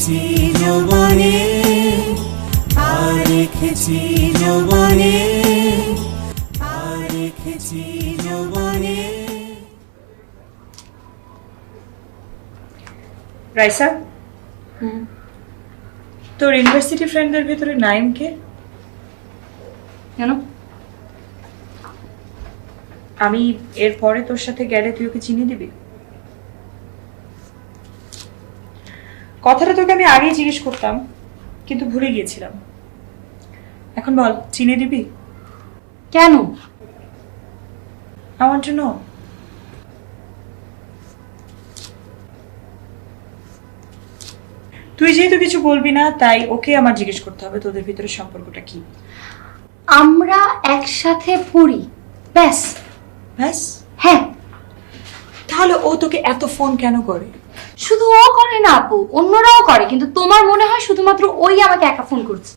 রেখেছি যৌবনে, আর রেখেছি যৌবনে, আর রেখেছি যৌবনে। রাইসা, তোর ইউনিভার্সিটি ফ্রেন্ডদের ভিতরে নাইম কে? কেন? আমি এরপরে তোর সাথে গেলে তুই ওকে চিনি দিবি? কথাটা তোকে আমি আগেই জিজ্ঞেস করতাম, কিন্তু ভুলে গিয়েছিলাম। এখন বল, চিনি দিবি? কেন? আমার জন্য। তুই যেহেতু কিছু বলবি না, তাই ওকে আমার জিজ্ঞেস করতে হবে তোদের ভিতরে সম্পর্কটা কি। আমরা একসাথে পড়ি, ব্যাস। ব্যাস? হ্যাঁ। তাহলে ও তোকে এত ফোন কেন করে? শুধু ও করে না আপু, অন্যরাও করে, কিন্তু তোমার মনে হয় শুধুমাত্র ওই আমাকে একা ফোন করছে।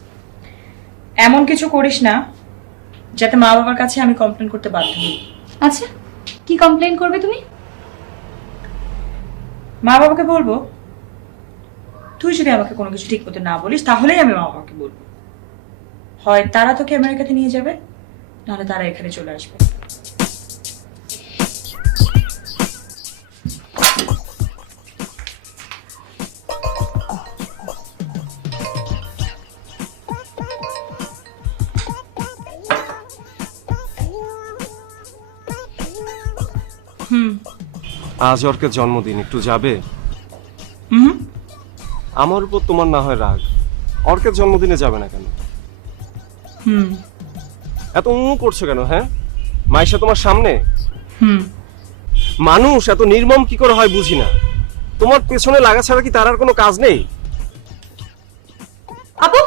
এমন কিছু করিস না যাতে মা বাবার কাছে আমি কমপ্লেন করতে বাধ্য হই। আচ্ছা, কি কমপ্লেইন করবে তুমি? মা বাবাকে বলবো তুই যদি আমাকে কোনো কিছু ঠিক মতো না বলিস, তাহলেই আমি মা বাবাকে বলবো। হয় তারা তোকে আমেরিকাতে নিয়ে যাবে, নাহলে তারা এখানে চলে আসবে। আজ অর্কের জন্মদিন, একটু যাবে? হুম। আমার উপর তোমার না হয় রাগ, অর্কের জন্মদিনে যাবে না কেন? হুম। এত করছো কেন? হ্যাঁ, মাইশা তোমার সামনে। হুম। মানুষ এত নির্মম কি করে হয় বুঝি না। তোমার পেছনে লাগা ছাড়া কি তার আর কোনো কাজ নেই? আপু,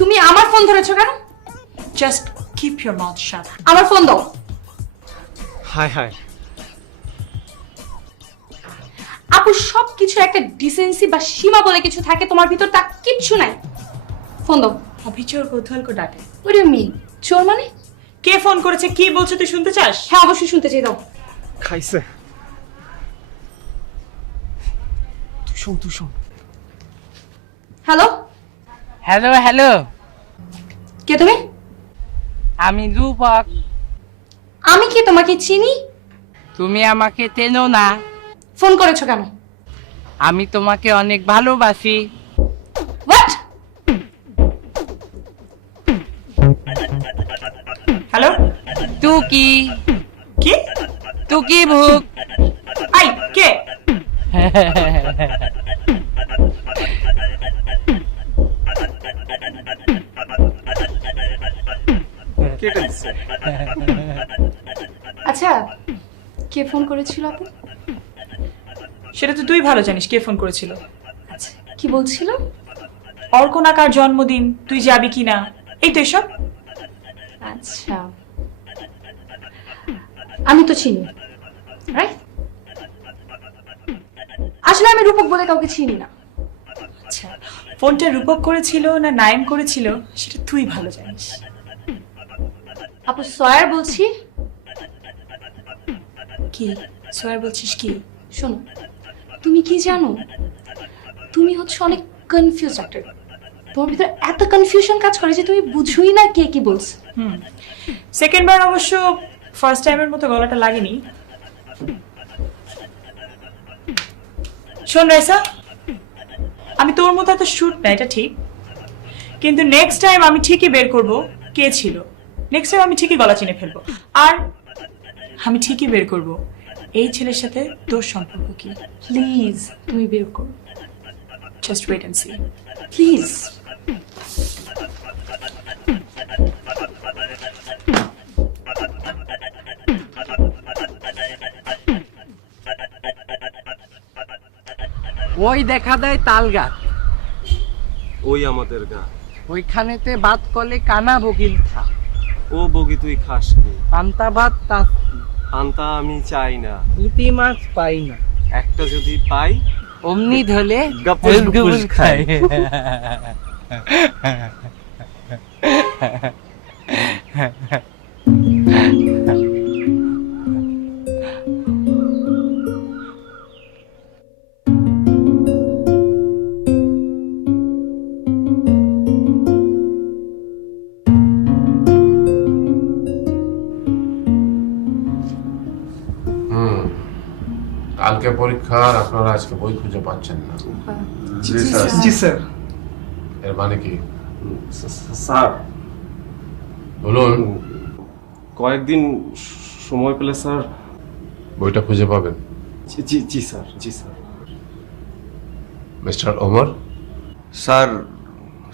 তুমি আমার ফোন ধরেছো কেন? জাস্ট কিপ ইওর মাউথ শাট। আমার ফোন দাও। হায় হায়, আপু, সবকিছু একটা ডিসেন্সি বা সীমা বলে কিছু থাকে, তোমার ভিতর তা কিচ্ছু নাই। ফোন দাও। অভিচোর কৌতূহল কো ডাকে। What do you mean? চোর মানে? কে ফোন করেছে, কি বলছে তুই শুনতে চাস? হ্যাঁ, অবশ্যই শুনতে চাই, দাও। খাইছে। তুই শোন, তুই শোন। হ্যালো, হ্যালো হ্যালো, কে তুমি? আমি রূপক। আমি কি তোমাকে চিনি? তুমি আমাকে চেনো না। ফোন করেছো কেন? আমি তোমাকে অনেক ভালোবাসি। হোয়াট? হ্যালো, তুকি কি? তুকি ভুক। I K? কেটে দিচ্ছে। আচ্ছা, কে ফোন করেছিল আপু? সেটা তো তুই ভালো জানিস কে ফোন করেছিল। আচ্ছা, কি বলছিল? অর্কনাকার জন্মদিন, তুই যাবি কিনা, এই তো এসব। আচ্ছা, আমি তো চিনি, রাইট? আসলে আমি রূপক বলে কাউকে চিনি না। আচ্ছা, ফোনটা রূপক করেছিল না নাইম করেছিল সেটা তুই ভালো জানিস। আপু, সয়ার বলছি। কি সোয়ার বলছিস? কি? শোনো, তুমি কি জানো, তুমি হচ্ছে অনেক কনফিউজ একটা। তোমার ভিতরে এত কনফিউশন কাজ করে যে তুমি বুঝুই না কে কি বলছে। সেকেন্ড বার অবশ্য ফার্স্ট টাইমের মতো গলাটা লাগেনি। শোন রাইসা, আমি তোর মতো এত শুট না, এটা ঠিক, কিন্তু নেক্সট টাইম আমি ঠিকই বের করব কে ছিল। নেক্সট টাইম আমি ঠিকই গলা চিনে ফেলবো, আর আমি ঠিকই বের করব এই ছেলের সাথে তোর সম্পর্ক কি। প্লিজ তুমি বের করো, just wait and see please. ওই দেখা দেয় তাল গাছ, ওই আমাদের গা। ওইখানেতে ভাত কলে কানা বগিল থা। ও বগি, তুই খাস কি? পান্তা ভাত তাস্তি, পান্তা আমি চাই না। ইতি মাছ পাই না, একটা যদি পাই অমনি ধলে গপুস গপুস খাই। কালকে পরীক্ষা আর আপনারা আজকে বই খুঁজে পাচ্ছেন না, জি স্যার। এর মানে কি? স্যার বলুন। কয়েকদিন সময় পেলে স্যার। বইটা খুঁজে পাবেন। জি জি স্যার, জি sir. Mister Omar, sir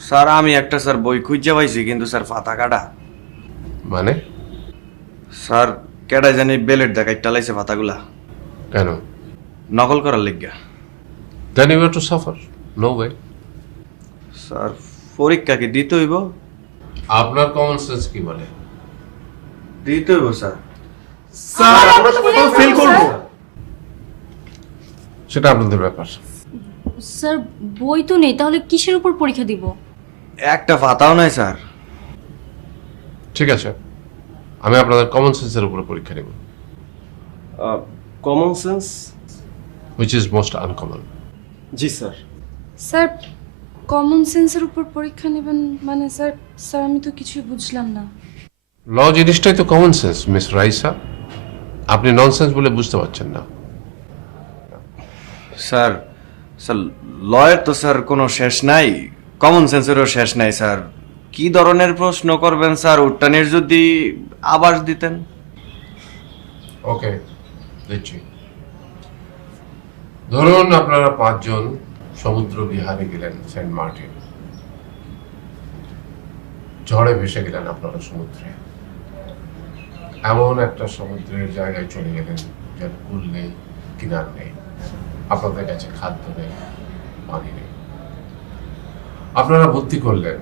sir আমি একটা স্যার বই খুঁজে পাইছি, কিন্তু স্যার ফাতা কাটা। মানে? স্যার কেডা জানি বেলেট দেখাই টালাইছে ফাতাগুলা কেন? নকল করার লিগা। Then you have to suffer, no way. Sir পরীক্ষা কি দিতে হইব? আপনার কমন সেন্স কি বলে? দিতে হইব স্যার। স্যার আমরা তো ফেল করব। সেটা আপনাদের ব্যাপার। স্যার বই তো নেই, তাহলে কিসের উপর পরীক্ষা দিব? একটা ফাতাও নাই স্যার। ঠিক আছে, আমি আপনাদের কমন সেন্সের উপরে পরীক্ষা নেব, common sense? Which is most uncommon. জি স্যার। স্যার কমন সেন্সের উপর পরীক্ষা নেবেন মানে? স্যার স্যার আমি তো কিছুই বুঝলাম না। ল জিনিসটাই তো কমন সেন্স, মিস রাইসা। আপনি ননসেন্স বলে বুঝতে পারছেন না। স্যার স্যার লয়ের তো স্যার কোনো শেষ নাই, কমন সেন্সেরও শেষ নাই স্যার। কি ধরনের প্রশ্ন করবেন স্যার, উট্টানের যদি আবার দিতেন। ওকে, দিচ্ছি। ধরুন আপনারা 5 জন সমুদ্র বিহারে গেলেন সেন্ট মার্টিন। ঝড়ে ভেসে গেলেন আপনারা সমুদ্রে। এমন একটা সমুদ্রের জায়গায় চলে গেলেন যার কুল নেই, কিনার নেই, আপনাদের কাছে খাদ্য নেই, পানি নেই। আপনারা বুদ্ধি করলেন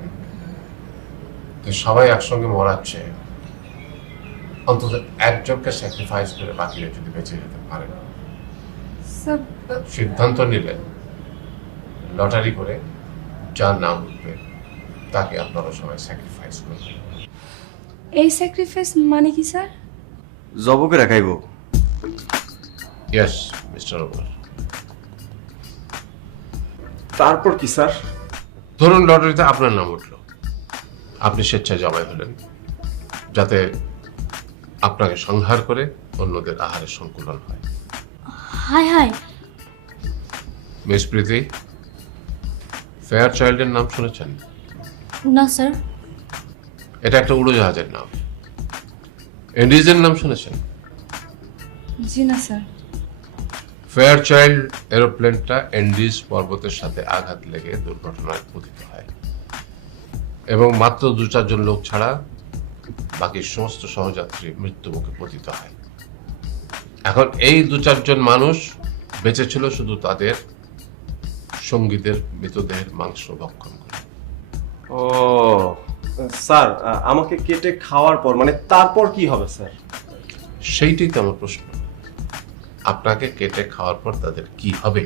যে সবাই একসঙ্গে মরাচ্ছে, অন্তত একজনকে স্যাক্রিফাইস করে বাকিরা যদি বেঁচে যেতে পারে। স্যার সিদ্ধান্ত নিলেন লটারি করে যার নাম উঠবে তাকে আপনারা সবাই স্যাক্রিফাইস করবেন। এই স্যাক্রিফাইস মানে কি স্যার? জবকে রাখাইব। Yes mister Omar. তারপর কি স্যার? ধরুন লটারিতে আপনার নাম উঠলো, আপনি স্বেচ্ছায় জবাই হলেন যাতে আপনাকে সংহার করে অন্যদের আহারের সংকুলন হয়। High high. মিস প্রীতি, ফেয়ার চাইল্ডের নাম শুনেছেন? না স্যার। এটা একটা উড়োজাহাজের নাম। এন্ডিজের নাম শুনেছেন? জি না স্যার। ফেয়ার চাইল্ড এরোপ্লেনটা এন্ডিজ পর্বতের সাথে আঘাত লেগে দুর্ঘটনায় পতিত হয় এবং মাত্র 2-4 জন লোক ছাড়া বাকি সমস্ত সহযাত্রী মৃত্যুমুখে পতিত হয়। এখন এই 2-4 জন মানুষ বেঁচে ছিল শুধু তাদের সঙ্গীদের মৃতদেহের মাংস ভক্ষণ করে। ও স্যার, আমাকে কেটে খাওয়ার পর মানে তারপর কি হবে স্যার? সেইটাই তো আমার প্রশ্ন, আপনাকে কেটে খাওয়ার পর তাদের কি হবে?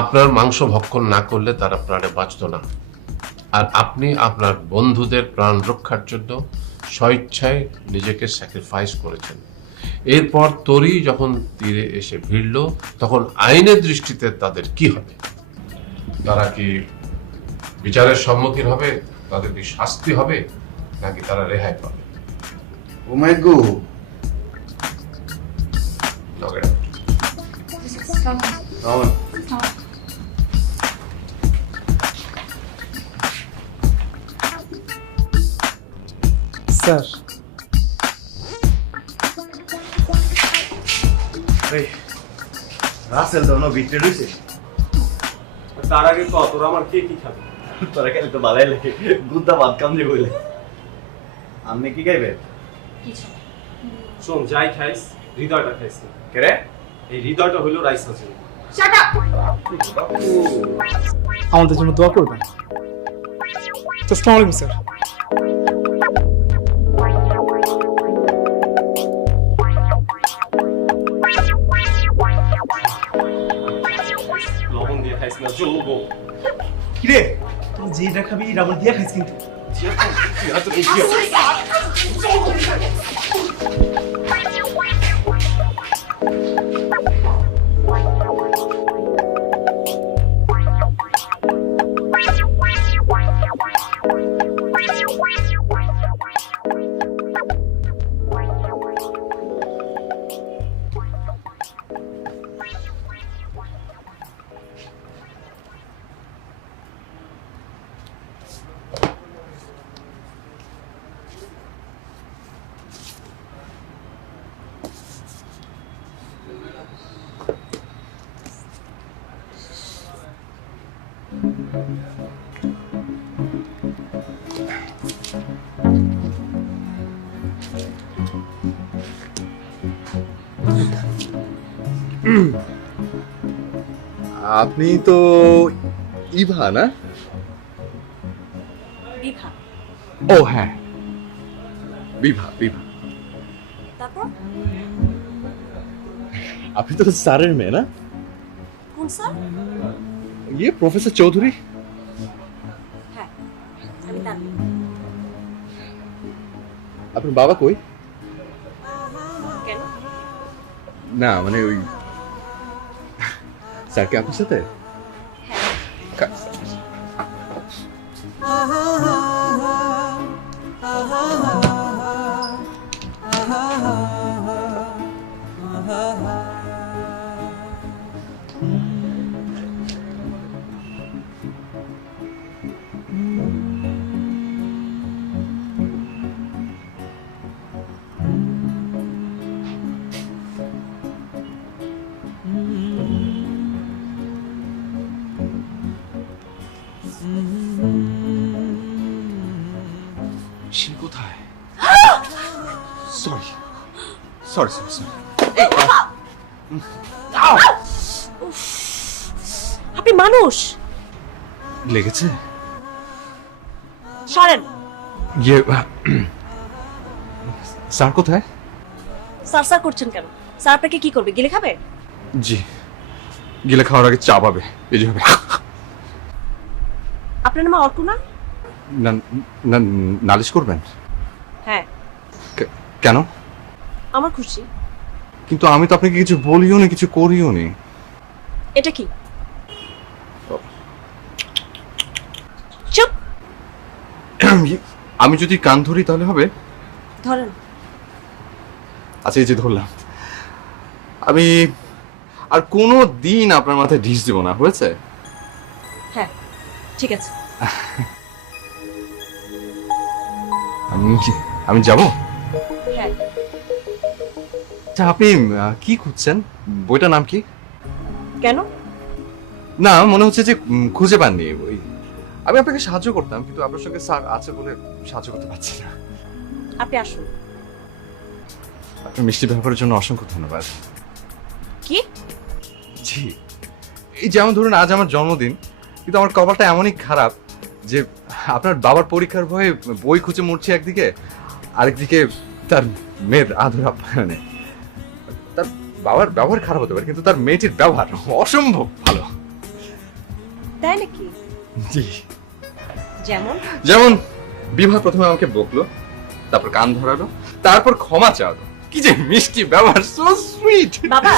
আপনার মাংস ভক্ষণ না করলে তারা প্রাণে বাঁচত না, আর আপনি আপনার বন্ধুদের প্রাণ রক্ষার জন্য স্বেচ্ছায় নিজেকে স্যাক্রিফাইস করেছেন। এরপর তরি যখন তীরে এসে ভিড়ল, তখন আইনের দৃষ্টিতে তাদের কি হবে? তারা কি বিচারের সম্মুখীন হবে? তাদের কি শাস্তি হবে, নাকি তারা রেহাই পাবে? ও মাই গো। স্যার রাসেল দনো ভিতরে রইছে। তার আগে তো তোরা আমার কে কি খাবে? তোরা কেন তো ভালাই লাগে, গুদ্দা ভাত কাম দিয়ে কইলে। আপনি কি খাইবে? শোন, যাই খাইস হৃদয়টা খাইস না। কেরে? এই হৃদয়টা হইলো রাইস আছে। আমাদের জন্য দোয়া করবেন। আসসালামু আলাইকুম স্যার। লবণ দিয়ে খাইস না, জ্বলবো। কিরে তুই যেটা খাবি রাবণ দিয়া খাইস কিন্তু। আপনি তো ইভা না? বিভা। ও হ্যাঁ, বিভা বিভা। তারপর আপনি তো স্যারের মেয়ে না? কোন স্যার? ইয়ে প্রফেসর চৌধুরী। হ্যাঁ, আমি তার। আপনার বাবা কই? কেন? না মানে ওই স্যার কি আপনার সাথে? সে কোথায়? Sorry sorry sorry sorry. আপনি মানুষ? লেগেছে? সরেন। ইয়ে স্যার কোথায়? স্যার করছেন কেন? স্যার আপনাকে কি করবে? গিলে খাবে? জি, গিলে খাওয়ার আগে চা পাবে, এই যে হবে। আপনার নাম অর্ক না? না, নালিশ করবেন? হ্যাঁ। কেন? আমার খুশি। কিন্তু আমি তো আপনাকে কিছু বলিও নি, কিছু করিও নি। এটা কি? চুপ। আমি যদি কান ধরি তাহলে হবে? ধরেন। আচ্ছা এই যে ধরলাম। আমি আর কোনো দিন আপনার মাথায় ঢিস দেব না, হয়েছে? হ্যাঁ, ঠিক আছে। আমি যাব? হ্যাঁ। আচ্ছা আপনি কি খুঁজছেন? বইটার নাম কি? কেন? না মনে হচ্ছে যে খুঁজে পাননি বই। আমি আপনাকে সাহায্য করতাম কিন্তু আপনার সঙ্গে স্যার আছে বলে সাহায্য করতে পারছি না। আপনি আসুন। আপনার মিষ্টি ব্যবহারের জন্য অসংখ্য ধন্যবাদ। কি? জি, এই যেমন ধরুন আজ আমার জন্মদিন, কিন্তু আমার কপালটা এমনই খারাপ যে আপনার বাবার পরীক্ষার ভয়ে বই খুঁজে মরছি একদিকে, আরেকদিকে তার মেয়ের আদর আপ্যায়নে। তার বাবার ব্যবহার খারাপ হতে পারে কিন্তু তার মেয়েটির ব্যবহার অসম্ভব ভালো। তাই নাকি? জি। যেমন বিভা প্রথমে আমাকে বকলো, তারপর কান ধরালো, তারপর ক্ষমা চাওয়ালো। কি যে মিষ্টি ব্যবহার, সো সুইট। বাবা,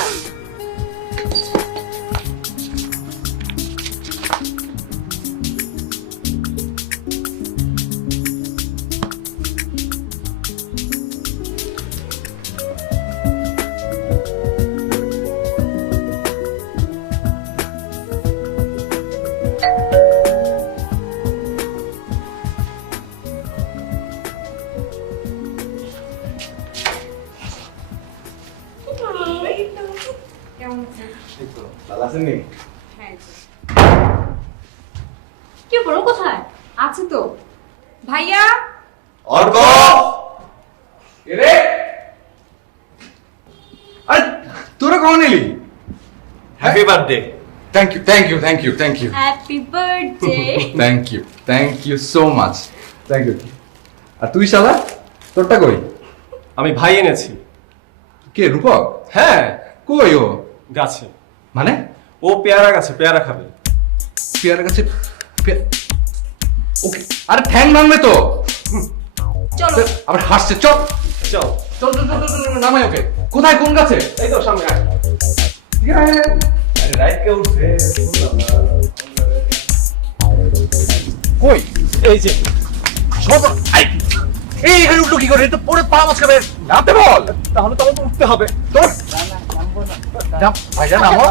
কি বড় কোথায় আছে তো ভাইয়া? অর্ক, এরে আরে তোরা কখন এলি? Happy birthday. Thank you thank you thank you thank you happy birthday. Thank you so much, thank you. আর তুই শালা, তোরটা কই? আমি ভাই এনেছি। কে রূপক? হ্যাঁ, কই ও? গাছে। মানে ও পেয়ারা গাছে, পেয়ারা খাবে। পেয়ারা গাছে? ওকে, আরে ঠ্যাং ভাঙবে তো। চলো। আবার হাসছে, চল চল চল চল চল চল, নামাই ওকে। কোথায়, কোন গাছে? এই তো সামনে আয়। রাইট কে উঠছে? কই? এই যে সব এই এখানে উঠলো কি করে? এটা পরে পা মাছকাবে, নামতে বল। তাহলে তো আমাকে উঠতে হবে। তোর নাম ভাইজান, নামো।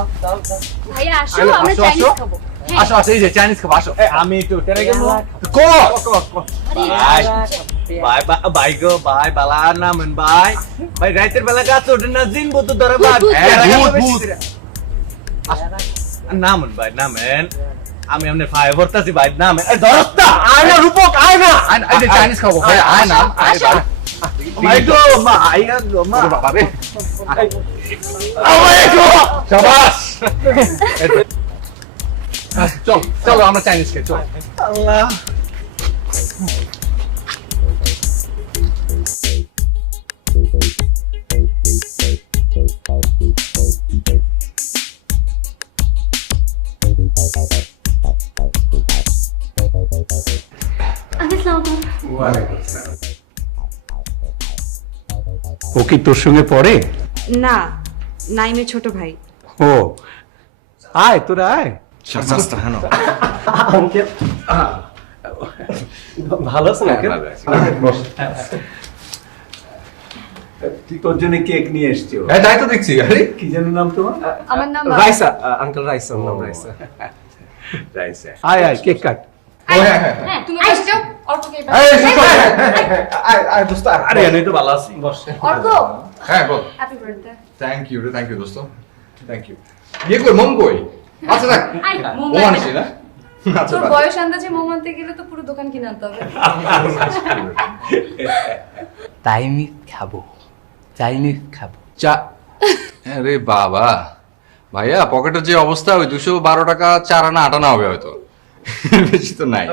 ভাইয়া আসো, আরে, আমরা আসো, চাইনিজ আসো। খাবো। আসো আসো, এই যে চাইনিজ খাবো, আসো। আমি একটু টেনে গেল। বাই বাই গো, বাই বালা নামেন বাই। ভাই রাইতের বেলা গাছ ওঠে না, দিন বতো ধরে বাদ। ভূত, ভূত। নামেন ভাই, নামেন। আমি এমনি ফায়ার করতেছি ভাই না এই দরস্তা আয় না রূপক, আয় না। এই যে চাইনিজ খাবো ভাই, আয় না আয় না। ভাই গো মা আইয়া গো মা বাবা রে, আমায় গো শাবাশ। চল চলো আমরা চাইনিজ খাই, চল। আল্লাহ ও কি তোর সঙ্গে পড়ে? না, নাইমের ছোট ভাই। ও আয়, তোরা আয়। নাস্তা হ্যাঁ আঙ্কেল ভালো আছেন আঙ্কেল? তুই তোর জন্য কেক নিয়ে এসছি। হ্যাঁ তাই তো দেখছি। আরে কি যেন নাম তোমার? আমার নাম রাইসা, আঙ্কেল রাইসা, নাম রাইসা। রাইসা। আয় আয় কেক কাট। হ্যাঁ তুমি বসে যাও, অর্ককে এবার- আয় দোস্ত, আরে আমি তো ভালো আছি বস অর্ক, হ্যাঁ বল। Happy birthday. থ্যাংক ইউ রে, থ্যাংক ইউ দোস্ত, থ্যাংক ইউ। ইয়ে কই মম কই? আচ্ছা না আই ও আনছি না। আচ্ছা তোর বাদ। বয়স আন্দাজে মোম আনতে গেলে তো পুরো দোকান কিনে আনতে হবে। চাইনিজ খাবো, চাইনিজ খাবো। চা, আরে বাবা ভাইয়া, পকেটের যে অবস্থা, ওই 212 টাকা 4 আনা 8 আনা হবে হয়তো, বেশি তো নাই।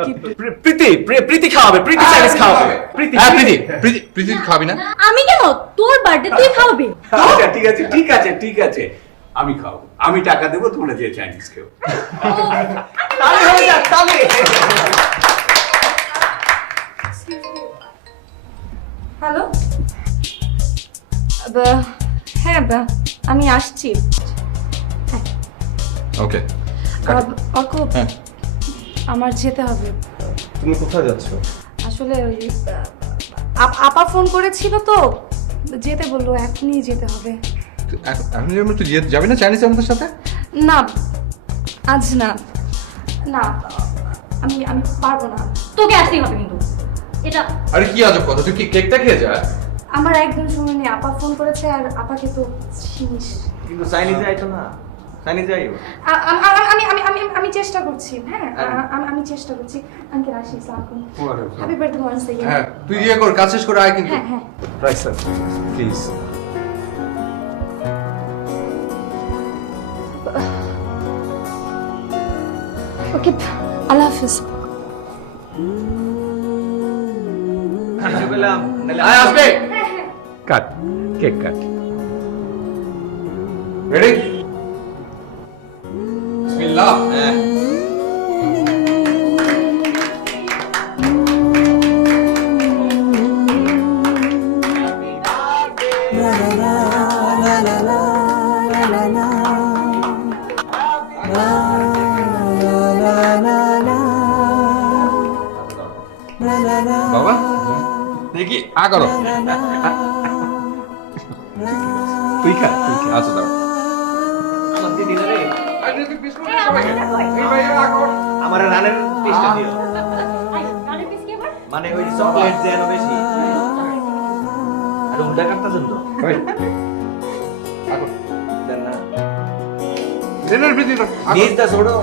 প্রীতি, প্রীতি খাওয়াবে, প্রীতি চাইনিজ খাওয়াবে। প্রীতি, হ্যাঁ প্রীতি, প্রীতি, প্রীতি খাবি না? আমি কেন? তোর বার্থডে তুই খাওয়াবি। আচ্ছা ঠিক আছে ঠিক আছে ঠিক আছে, আমি খাওয়াবো, আমি টাকা দেবো, তোমরা যে চাইনিজ খেও। তালে হয়ে যাক, তালে। হ্যালো, হ্যাঁ আমি আসছি। ওকে। অর্ক, হ্যাঁ। আমার যেতে হবে। তুমি কোথায় যাচ্ছ? আসলে ওই আপা ফোন করেছিল তো, যেতে বললো, এখনই যেতে হবে। এখন তুই যাবি না চাইনিজ আমাদের সাথে? না আজ না, না আমি আমি পারবো না। তোকে আসতেই হবে কিন্তু। এটা আরে কি আজব কথা, তুই কি কেকটা খেয়ে যা। আমার একদম সময় নেই, আপা ফোন করেছে, আর আপাকে তো চিনিস। কিন্তু চাইনিজে আইতো না, চাইনিজে আইও আমি আমি আমি আমি চেষ্টা করছি। হ্যাঁ আমি চেষ্টা করছি। আঙ্কেল আসি, আসসালামু আলাইকুম। Happy birthday once again. হ্যাঁ তুই ইয়ে কর, কাজ শেষ করে আয় কিন্তু। হ্যাঁ হ্যাঁ রাইসা প্লিজ। ওকে, আল্লাহ হাফিজ। কিছু পেলাম আয় আসবে। কাট কেক কাট। রেডি? বিসমিল্লাহ। হ্যাঁ বাবা দেখি আ করো। তুই খা, তুই খা। আচ্ছা দাঁড়া। আমার দিদি রে আরে তুই বিস্কুট সবাই এই ভাই আ কর। আমার রানের পিসটা দিও আরে পিস কি আবার? মানে ওই চকলেট যেন বেশি আর উল্টা কাটতা জন্য ওই আ কর। দেন না ডিনার বিদি না। নিজটা ছোড়ো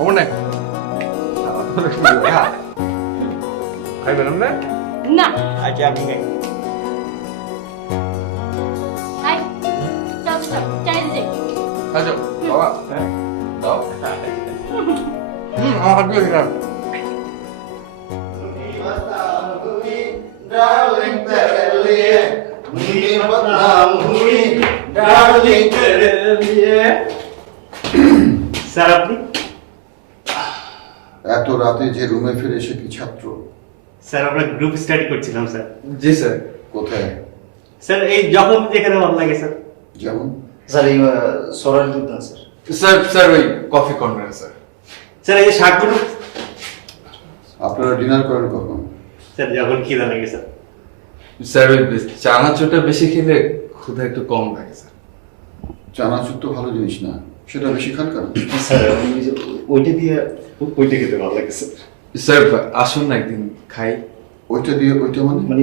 ওমন না। খাইবেন না? না। আজকে আমি খাই আই চল চল চাইনিজ দে। আচ্ছা বাবা দাও। আমার হাত দিয়ে স্যার আপনি এত রাতে যে রুমে ফিরে সে কি ছাত্র? স্যার আমরা গ্রুপ স্টাডি করছিলাম স্যার জি স্যার। কোথায়? স্যার এই যখন যেখানে ভালো লাগে স্যার যেমন? স্যার এই সরাল দুধ স্যার স্যার স্যার ওই কফি কর্নার স্যার। স্যার এই শাকগুলো আপনারা ডিনার করেন কখন? স্যার যখন খিদা লাগে স্যার স্যার ওই চানাচুরটা বেশি খেলে ক্ষুধা একটু কম লাগে স্যার। চানাচুর তো ভালো জিনিস না, সেটা বেশি খান কেন? স্যার ওইটা দিয়ে ওইটা খেতে ভালো লাগে স্যার স্যার আসুন না একদিন খাই। ওইটা দিয়ে ওইটা মানে? মানে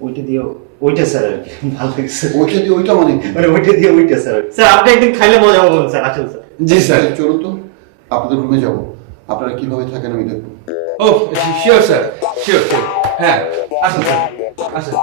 ওইটা দিয়ে ওইটা স্যার আর কি ভালো লাগে স্যার ওইটা দিয়ে ওইটা মানে কি? মানে ওইটা দিয়ে ওইটা স্যার স্যার আপনি একদিন খাইলে মজা পাবেন স্যার আসুন স্যার জি স্যার। চলুন তো। আপনাদের রুমে যাব, আপনারা কিভাবে থাকেন আমি দেখবো। Oh sure sir, sure sure. হ্যাঁ আসুন স্যার, আসুন।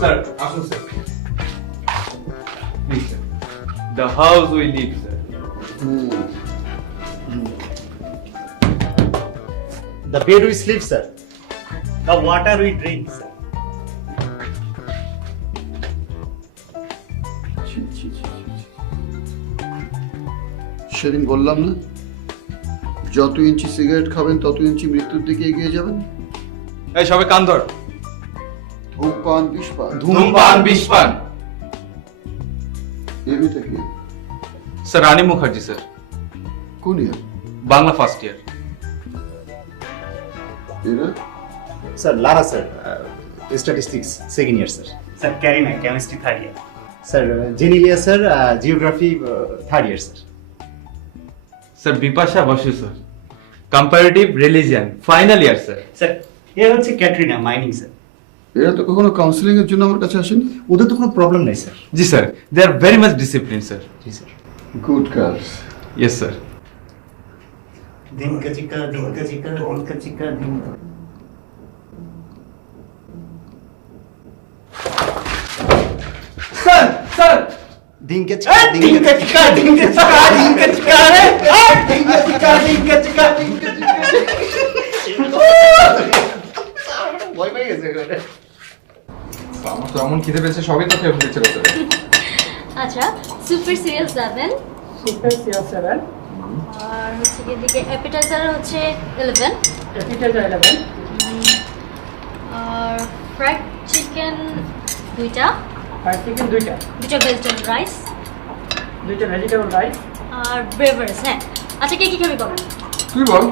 স্যার আসুন sir. Please sir, the house will leave sir. The bed we sleep, sir. The water we drink, sir. সেদিন বললাম না, যত ইঞ্চি সিগারেট খাবেন তত ইঞ্চি মৃত্যুর দিকে এগিয়ে যাবেন। এই সবে কান ধর। ধূমপান বিষপান। ধূমপান বিষপান। এমনিতে কি? স্যার রানী মুখার্জি স্যার, কোন ইয়ার? Bangla first year. এরা? Sir, Lara, sir. Statistics, second year, sir. Sir, Karina, chemistry, third year. Sir, Genelia, sir, geography, third year, sir. Sir Bipasha Basu sir, comparative religion, final year sir. Sir, here হচ্ছে Katrina, mining, sir. এরা তো কখনো counselling এর জন্য আমার কাছে আসেনি। ওদের তো কোনো প্রবলেম নাই, স্যার। জি sir, they are very much discipline sir. জি, sir. Good girls. Yes sir. Dinka chika, dinka chika, dinka chika, dinka. Sir sir Dinka chika, dinka chika, dinka chika, dinka chika, dinka chika, dinka chika, dinka chika. ভয় পেয়ে গেছে এখানে। আমার তো এমন খিদে পেয়েছে, সবই তো খেয়ে ফেলেছে বেচারা। আচ্ছা, সুপার সিরিয়াল 7 সুপার সিরিয়াল 7, আর হচ্ছে কি দিকে অ্যাপিটাইজার হচ্ছে 11 অ্যাপিটাইজার 11, আর ফ্রাইড চিকেন 2টা, ফ্রাইড চিকেন 2টা, 2টা ভেজিটেবল রাইস, 2টা ভেজিটেবল রাইস, আর ব্রেভার্স। হ্যাঁ, আচ্ছা কে কি খাবি বলেন? তুই বল।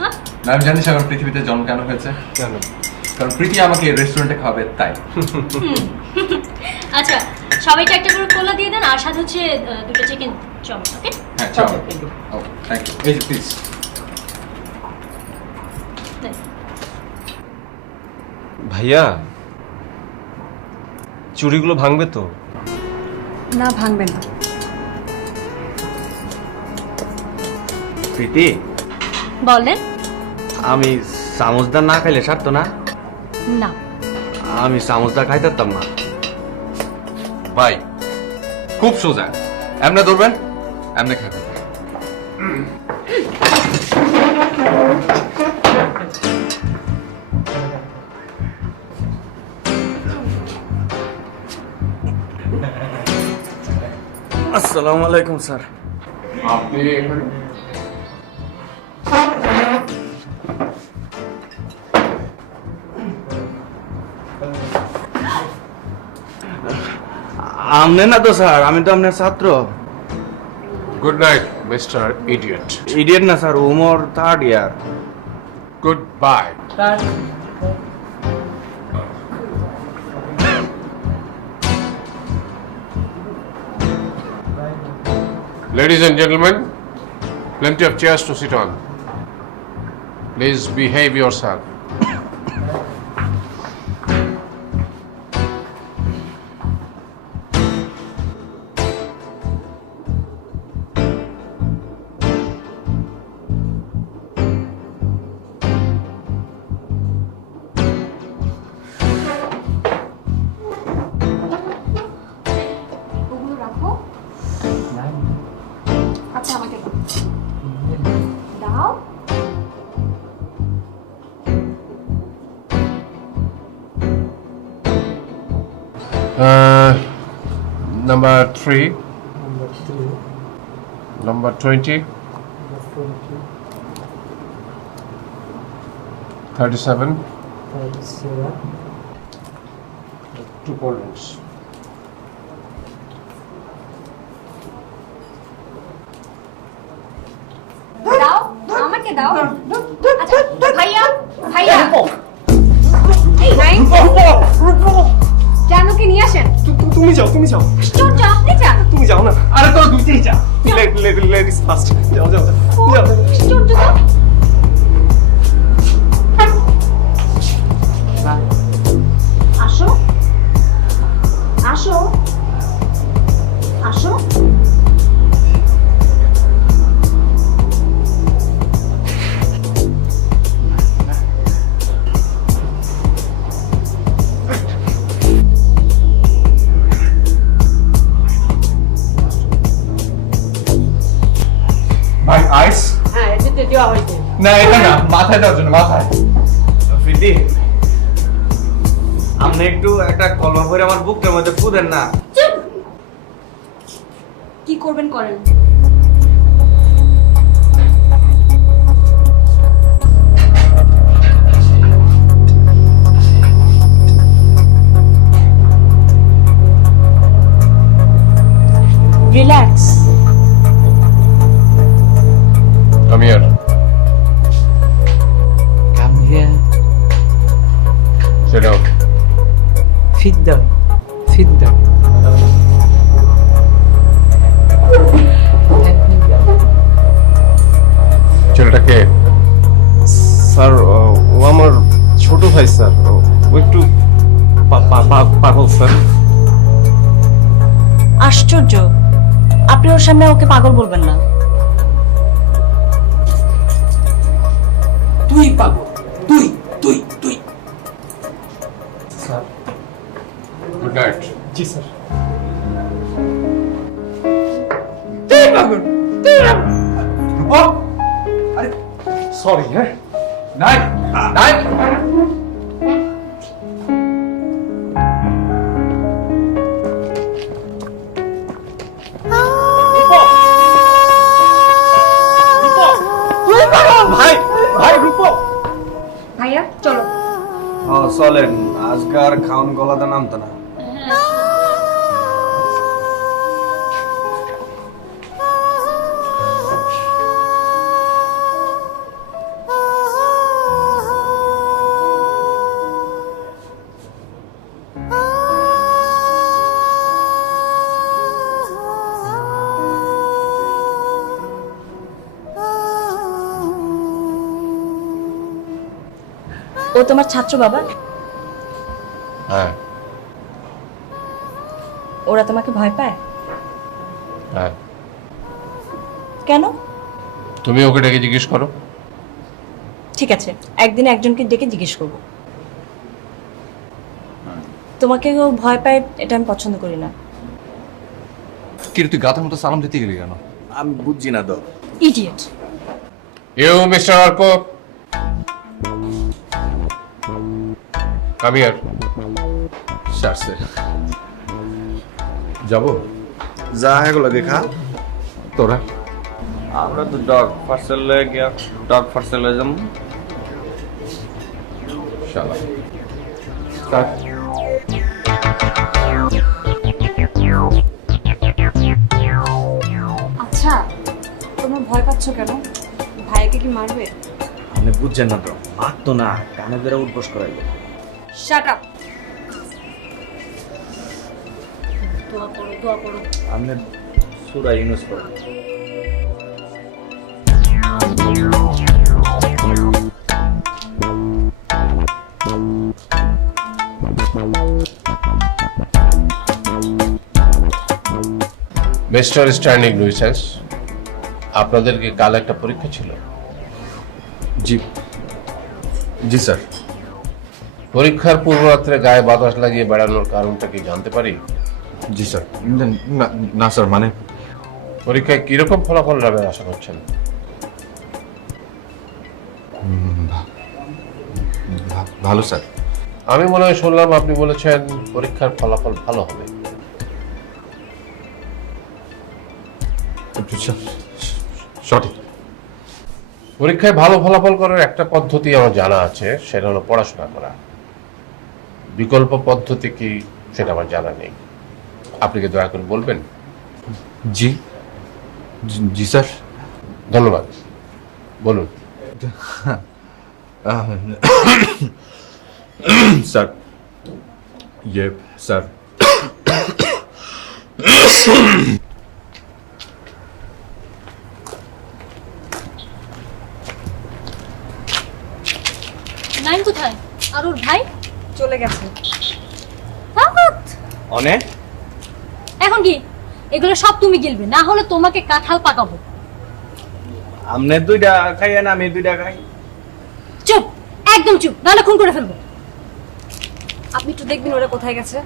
হ্যাঁ, না আমি জানিস আমার পৃথিবীতে জন্ম কেন হয়েছে? কেন? কারণ প্রীতি আমাকে রেস্টুরেন্টে খাবে তাই। আচ্ছা সবাইকে একটা করে কোলা দিয়ে দেন, আর সাথে হচ্ছে 2টা চিকেন চাউমিন। ওকে, হ্যাঁ চল। ও থ্যাংক ইউ। এই যে প্লিজ। ভাইয়া, চুড়িগুলো ভাঙবে তো? না ভাঙবে না। প্রীতি, বলেন। আমি চামচদার না খাইলে সারতো না? না, আমি চামচদার খাইতাম না। ভাই খুব সোজা, এমনে ধরবেন, এমনে খাবেন। আসসালামু আলাইকুম স্যার। আপনি এখানে আমনে না তো স্যার, আমি তো আপনার ছাত্র। Good night mister idiot. Idiot না sir, Umar third year. Good bye. Ladies and gentlemen, plenty of chairs to sit on. Please behave yourself. ওগুলো রাখো। আচ্ছা আমাকে দাও। Number 3. Number 20. 37. 2 cold drinks. দাও, আমাকে দাও। আচ্ছা ভাইয়া, ভাইয়া এই নাই জানুকে নিয়ে আসেন। তুমি যাও তুমি যাও আশ্চর্য, আপনি যান। তুমি যাও না, আরে তো দুইটাই যা, লেডিস ফার্স্ট, যাও যাও যাও যাও। আশ্চর্য তো। আসো আসো আসো। ভাই আইস? হ্যাঁ এটাতে দেওয়া হয়েছে। না এটা না, মাথায় দেওয়ার জন্য, মাথায়। প্রীতি, আপনি একটু একটা কলম করে আমার বুকটার মধ্যে ফুদেন না। কি করবেন করেন। Relax. Come here. Come here. Sit down. Sit down. Sit down. ছেলেটা কে? স্যার ও আমার ছোট ভাই স্যার, ও একটু পাগল স্যার। আশ্চর্য, আপনি ওর সামনে ওকে পাগল বলবেন না। তুই পাগল, তুই তুই তুই। Sir Good night. জি স্যার। তুই পাগল, তুই ও আরে সরি হ্যাঁ। Night night. ভাই ভাই রূপক। ভাইয়া চলো। চলেন, আজকার খাওন গলাতে নামতো না। ও তোমার ছাত্র বাবা? হ্যাঁ ওরা তোমাকে ভয় পায় হ্যাঁ। কেন? তুমি ওকে ডেকে জিজ্ঞেস করো। ঠিক আছে, একদিন একজনকে ডেকে জিজ্ঞেস করব। তোমাকে ও ভয় পায় এটা আমি পছন্দ করি না। কি রে, তুই গাধার মতো সালাম দিতে গেলি কেন? আমি বুঝছি না তো। Idiot. You mister Arko, come here. Sir sir যাবো? যা এগুলো দেখা, তোরা আমরা তো ডগ পার্সেল লয়ে গিয়া ডগ পার্সেল লয়ে যাবো। শালা স্যার। আচ্ছা তোমরা ভয় পাচ্ছ কেন? ভাইয়াকে কি মারবে? আপনি বুঝছেন না তো, মারতো না, কানে ধরে উঠবস করাইবে। Shut up. দোয়া করো, দোয়া করো। আপনি সূরা ইউনূস পড়েন। মিস্টার স্ট্যান্ডিং লুইসেন্স, আপনাদেরকে কাল একটা পরীক্ষা ছিল। জি জি স্যার। পরীক্ষার পূর্ব রাত্রে গায়ে বাতাস লাগিয়ে বেড়ানোর কারণটা কি জানতে পারি? জি স্যার। না স্যার, মানে পরীক্ষায় কিরকম ফলাফল লাভের আশা করছেন? ভালো স্যার। আমি মনে হয় শুনলাম আপনি বলেছেন পরীক্ষার ফলাফল ভালো হবে। সঠিক। পরীক্ষায় ভালো ফলাফল করার একটা পদ্ধতি আমার জানা আছে, সেটা হলো পড়াশোনা করা। বিকল্প পদ্ধতি কি সেটা আমার জানা নেই। আপনি কি দয়া করে বলবেন? জি জি স্যার। ধন্যবাদ, বলুন। স্যার ইয়ে স্যার নাইম কোথায়? আর ওর ভাই? চলে গেছে। অনেক এখন কি এগুলো সব তুমি গিলবে, না হলে তোমাকে কাঁঠাল পাকাবো। আমনে দুইটা খাইয়া না আমি দুইটা খাই। চুপ, একদম চুপ, নাহলে খুন করে ফেলবো। আপনি একটু দেখবেন ওরা কোথায় গেছে।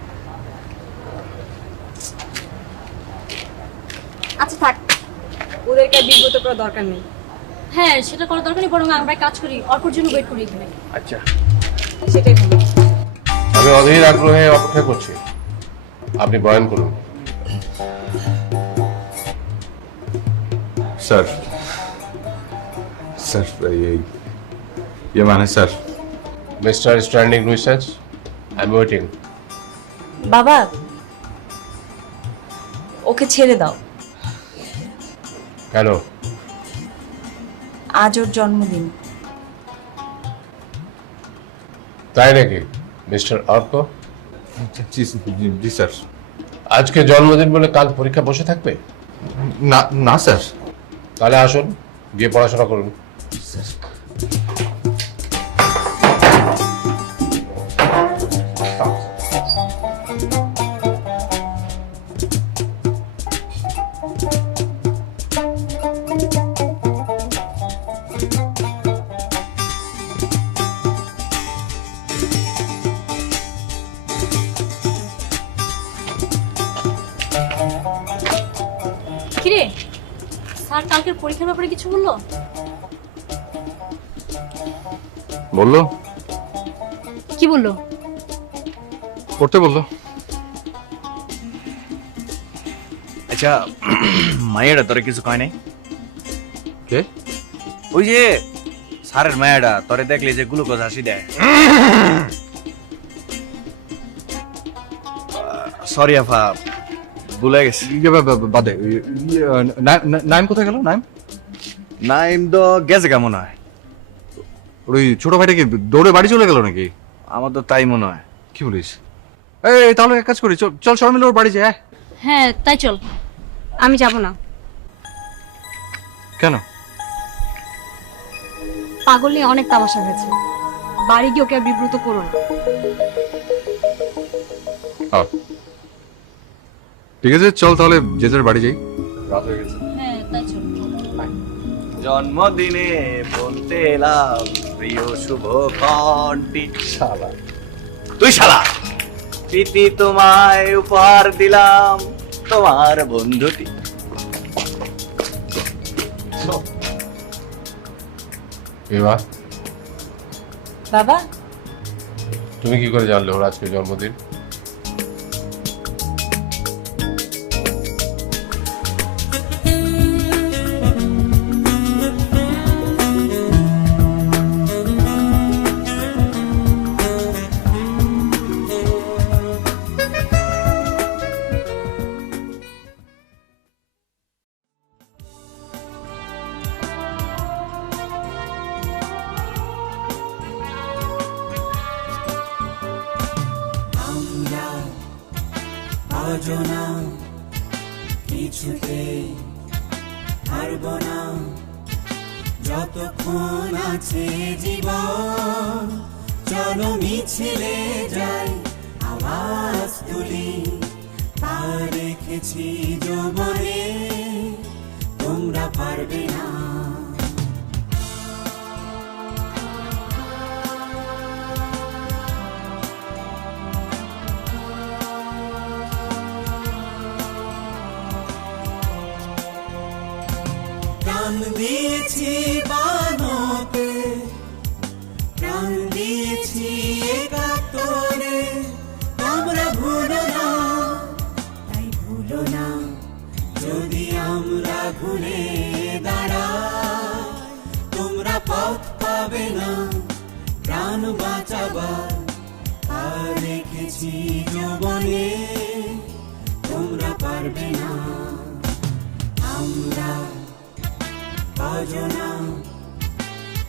আচ্ছা থাক, ওদেরকে আর বিব্রত করার দরকার নেই। হ্যাঁ, সেটা করার দরকার নেই, বরং আমরা কাজ করি, অর্কর জন্য ওয়েট করি এখানে। আচ্ছা, সেটাই ভালো। আমি অধীর আগ্রহে অপেক্ষা করছি, আপনি বয়ান করুন। স্যার স্যার ইয়ে মানে sir, mister standing research, I am waiting. বাবা, ওকে ছেড়ে দাও। কেন? আজ ওর জন্মদিন। তাই নাকি মিস্টার অর্ক? জি স্যার। আজকে জন্মদিন বলে কাল পরীক্ষা বসে থাকবে? না না স্যার। তাহলে আসুন, গিয়ে পড়াশোনা করুন। কিরে, স্যার কালকের পরীক্ষার ব্যাপারে কিছু বললো? বললো? কি বললো? পড়তে বললো। আচ্ছা মায়েরা তোরে কিছু কয় নাই? কে? ওই যে স্যারের মায়েরা তোরে দেখলে যে গ্লুকোজ হাসি দেয়। সরি আফা, ভুলে গেছি। বাদে। নাইম কোথায় গেল? নাইম তো গেছে কেমন হয়? ওই ছোট ভাইটা কি দৌড়ে বাড়ি চলে গেল নাকি? আমার তো তাই মনে হয়। কি বলিস? এই তাহলে এক কাজ করি, চল সবাই মিলে ওর বাড়ি যাই। হ্যাঁ তাই চল। আমি যাব না। কেন? পাগল নিয়ে অনেক তামাশা হয়েছে, বাড়ি গিয়ে ওকে আর বিব্রত করো না। ঠিক আছে, চল তাহলে যে যার বাড়ি যাই, রাত হয়ে গেছে। হ্যাঁ তাই চল। জন্মদিনে বলতে এলাম প্রিয় শুভ কণ্ঠী। শালা তুই শালা। প্রীতি তোমায় উপহার দিলাম, তোমার বন্ধুটি। এবার বাবা, তুমি কি করে জানলে ওর আজকে জন্মদিন? কিছুতে হারব না, যতক্ষণ আছে জীবন। চলো মিছিলে যাই, আওয়াজ তুলি, পা রেখেছি যৌবনে, তোমরা পারবে না। প্রাণ দিয়েছি বানোতে, প্রাণ দিয়েছি একাত্তরে, তোমরা ভুলো না, তাই ভুলো না, যদি আমরা ঘুরে দাঁড়াই, তোমরা পথ পাবে না, প্রাণ বাঁচাবার আর রেখেছি যৌবনে, তোমরা পারবে না। আমরা অজনা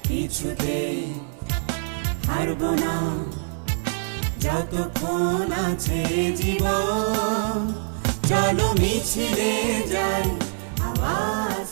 কিছুতে হারব না, যতক্ষণ আছে জীবন। চলো মিছিলে যাই আওয়াজ